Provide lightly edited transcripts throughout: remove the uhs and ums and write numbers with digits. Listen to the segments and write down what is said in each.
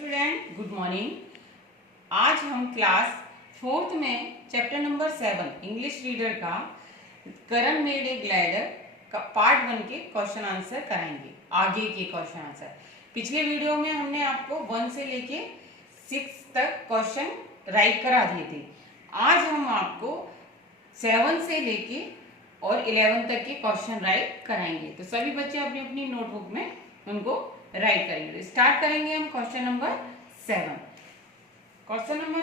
Student, good morning. आज हम class 4th में चैप्टर नंबर 7 इंग्लिश रीडर का करण मेड ए ग्लाइडर का पार्ट 1 के क्वेश्चन आंसर कराएंगे। आगे के क्वेश्चन आंसर पिछले वीडियो में हमने आपको 1 से लेके 6 तक क्वेश्चन राइट करा दिए थे। आज हम आपको 7 से लेके और 11 तक के क्वेश्चन राइट कराएंगे। तो सभी बच्चे अपनी अपनी नोटबुक में उनको राइट करेंगे। स्टार्ट करेंगे हम क्वेश्चन नंबर 7। क्वेश्चन नंबर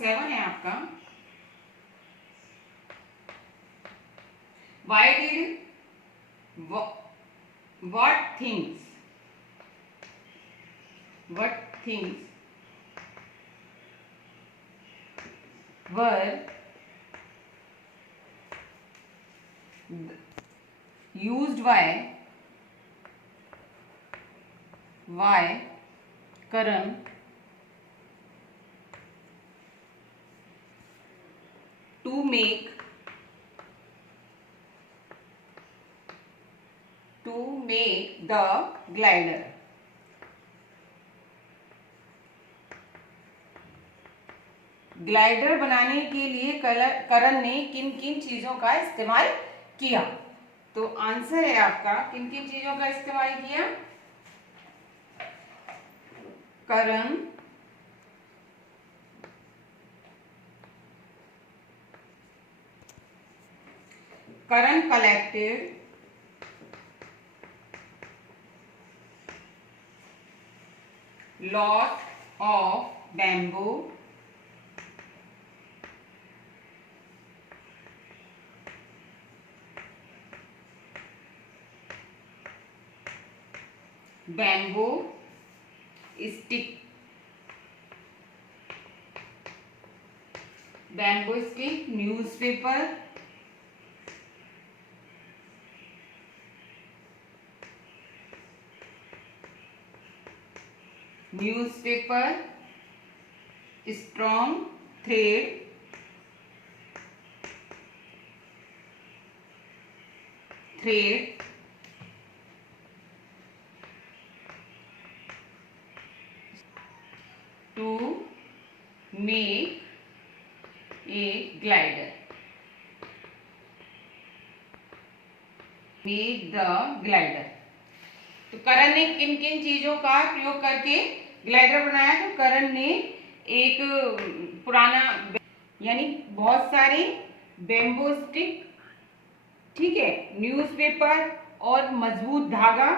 7 है आपका, why did what things were used by Karan to make the glider? Glider बनाने के लिए करण ने किन किन चीजों का इस्तेमाल किया? तो आंसर है आपका, किन किन चीजों का इस्तेमाल किया? करण collected lot of bamboo stick, newspaper, strong thread, to make a glider. Make the glider. तो करण ने किन किन चीजों का प्रयोग करके ग्लाइडर बनाया? तो करण ने एक पुराना यानी बहुत सारी बेम्बो स्टिक, ठीक है, न्यूज़पेपर और मजबूत धागा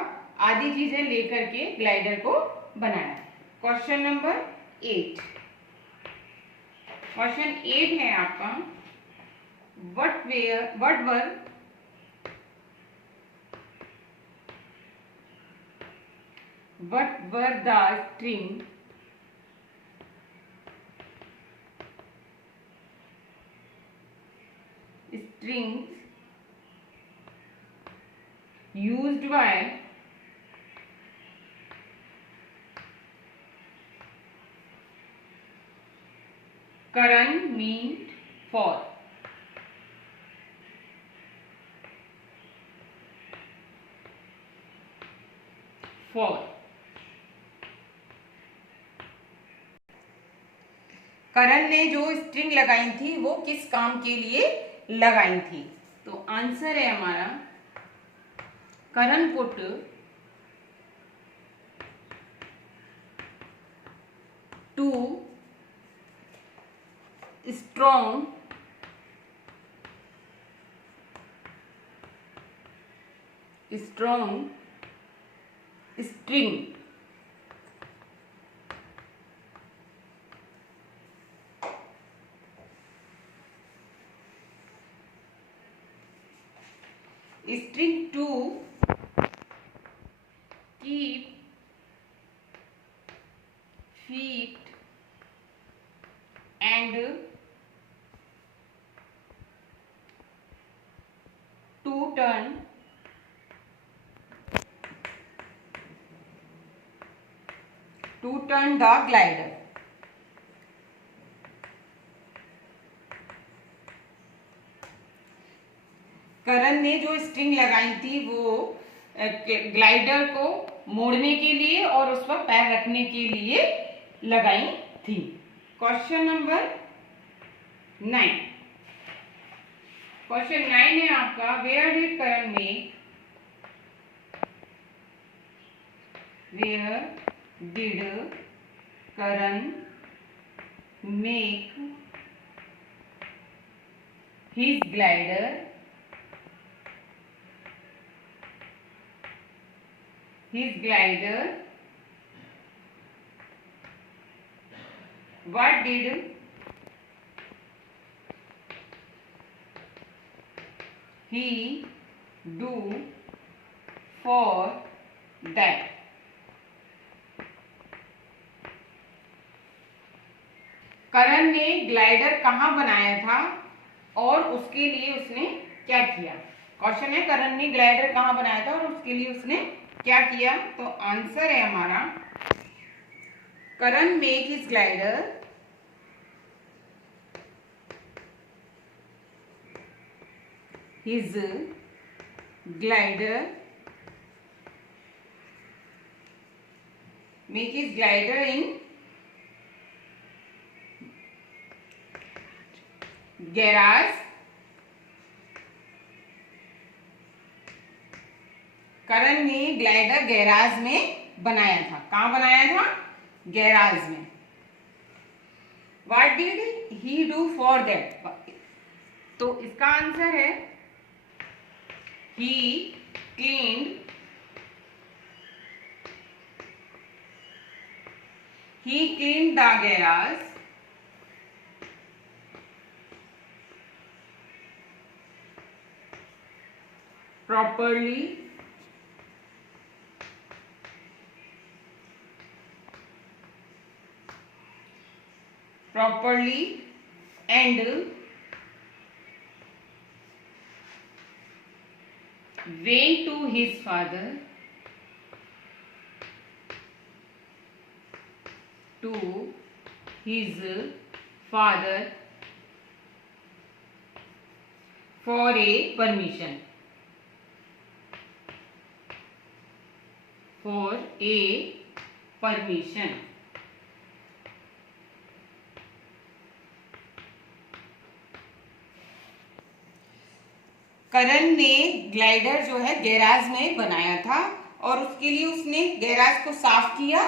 आदि चीजें लेकर के ग्लाइडर को बनाया। Question number 8। क्वेश्चन 8 है आपका, what were the strings used by Karan meant for? करण ने जो स्ट्रिंग लगाई थी वो किस काम के लिए लगाई थी? तो आंसर है हमारा, Karan put two strong string to keep feet and to turn the glider. Karan ने जो स्ट्रिंग लगाई थी वो ग्लाइडर को मोड़ने के लिए और उस पर पैर रखने के लिए लगाई थी। Question number 9। क्वेश्चन 9 है आपका, where did Karan make, where did Karan make his glider what did he do for that? Karan ने ग्लाइडर कहाँ बनाया था और उसके लिए उसने क्या किया। क्वेश्चन है करण ने ग्लाइडर कहाँ बनाया था और उसके लिए उसने क्या किया। तो आंसर है हमारा, Karan make his glider make his glider in garage। Karan ने ग्लाइडर गैराज में बनाया था। कहाँ बनाया था? गैराज में। What did he do for that? तो इसका आंसर है he cleaned the garage properly and went to his father for a permission, करण ने ग्लाइडर जो है गैराज में बनाया था और उसके लिए उसने गैराज को साफ किया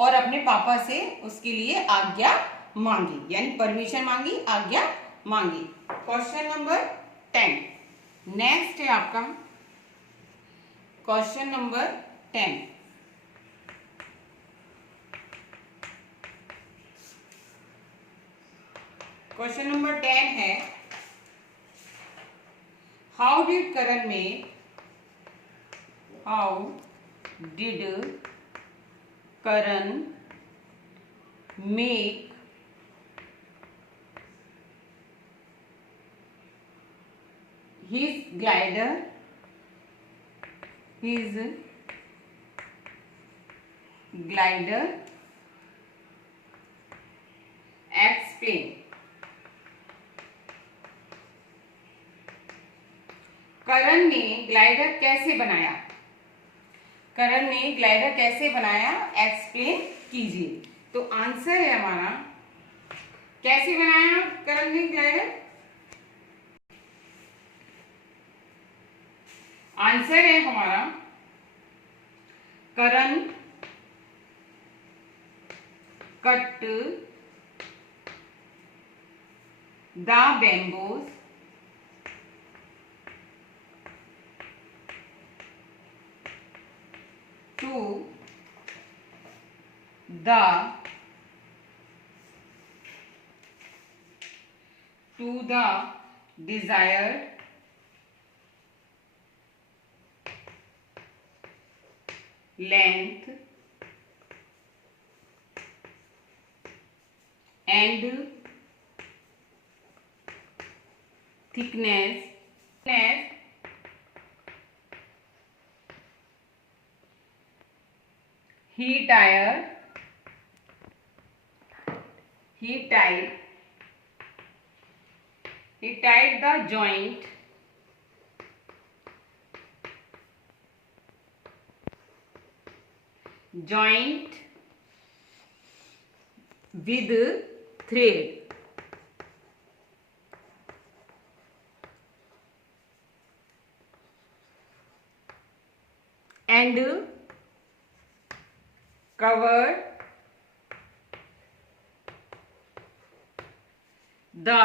और अपने पापा से उसके लिए आज्ञा मांगी, यानी परमिशन मांगी, आज्ञा मांगी। क्वेश्चन नंबर 10 नेक्स्ट है आपका, क्वेश्चन नंबर 10। क्वेश्चन नंबर 10 है, how did Karan make his glider explain। करण ने ग्लाइडर कैसे बनाया? करण ने ग्लाइडर कैसे बनाया, एक्सप्लेन कीजिए। तो आंसर है हमारा, कैसे बनाया करण ने ग्लाइडर? आंसर है हमारा, Karan cut the bamboos to the desired length and thickness he tied the joint with thread and covered the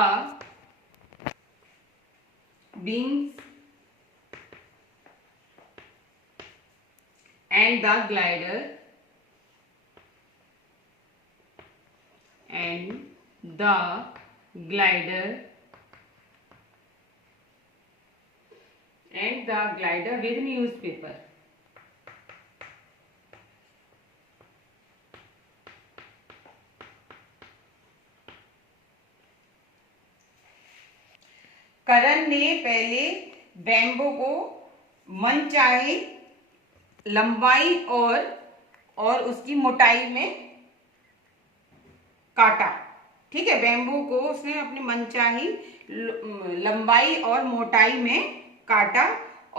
wings and the glider with newspaper. करण ने पहले बैम्बू को मनचाही लंबाई और उसकी मोटाई में काटा। ठीक है, बैम्बू को उसने अपनी मनचाही लंबाई और मोटाई में काटा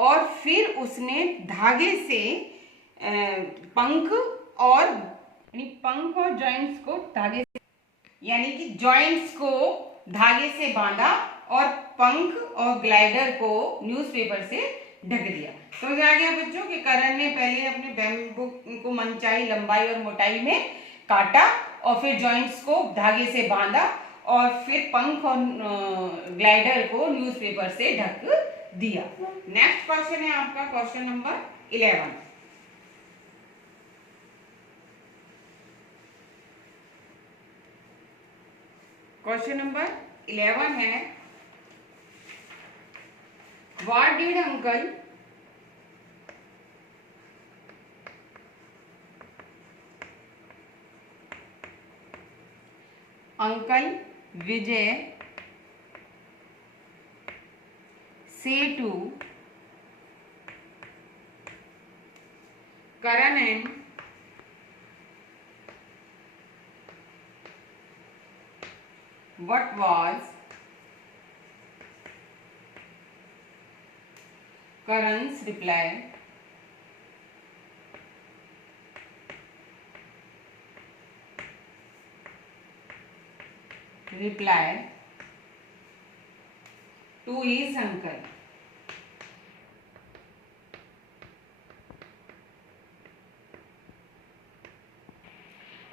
और फिर उसने धागे से पंख और जॉइंट्स को धागे से यानी कि जॉइंट्स को धागे से बांधा और पंख और ग्लाइडर को न्यूज़पेपर से ढक दिया। समझ आ गया बच्चों कि करण ने पहले अपने बैम्बू को मनचाही लंबाई और मोटाई में काटा और फिर जॉइंट्स को धागे से बांधा और फिर पंख और ग्लाइडर को न्यूज़पेपर से ढक दिया। नेक्स्ट क्वेश्चन है आपका क्वेश्चन नंबर 11। क्वेश्चन नंबर 11 है, what did uncle Vijay say to Karan and what was Karan's reply? To his uncle.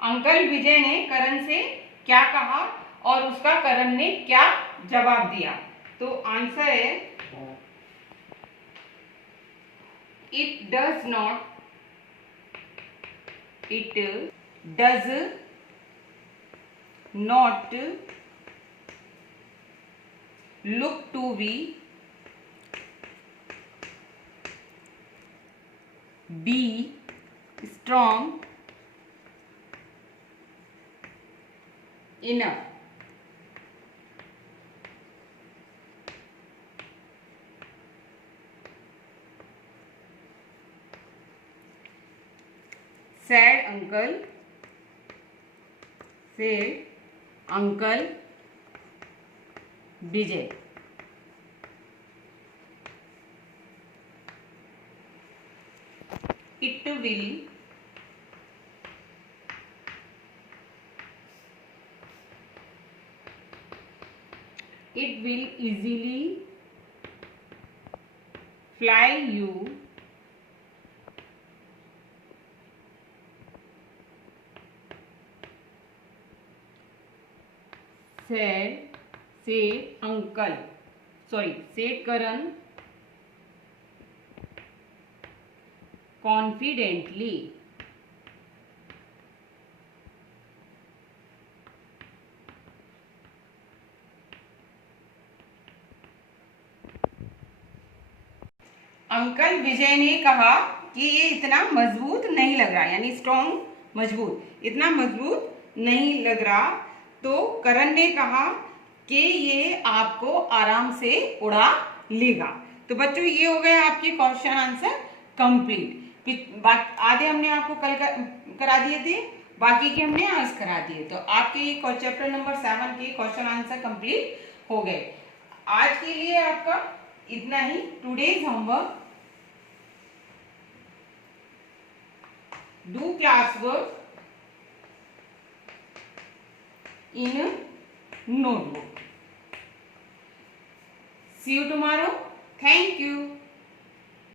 Uncle Vijay ने करण से क्या कहा और उसका करण ने क्या जवाब दिया? तो आंसर है, it does not look to be strong enough said uncle Vijay. It will easily fly you said Karan confidently. Uncle Vijay ने कहा कि ये इतना मजबूत नहीं लग रहा, यानी स्ट्रॉन्ग मजबूत, इतना मजबूत नहीं लग रहा। तो करण ने कहा कि ये आपको आराम से उड़ा लेगा। तो बच्चों ये हो गया आपके क्वेश्चन आंसर कंप्लीट। आधे हमने आपको कल करा दिए थे, बाकी के हमने आज करा दिए। तो आपके चैप्टर नंबर 7 के क्वेश्चन आंसर कंप्लीट हो गए। आज के लिए आपका इतना ही। Today's homework, do class work in a notebook. See you tomorrow. Thank you.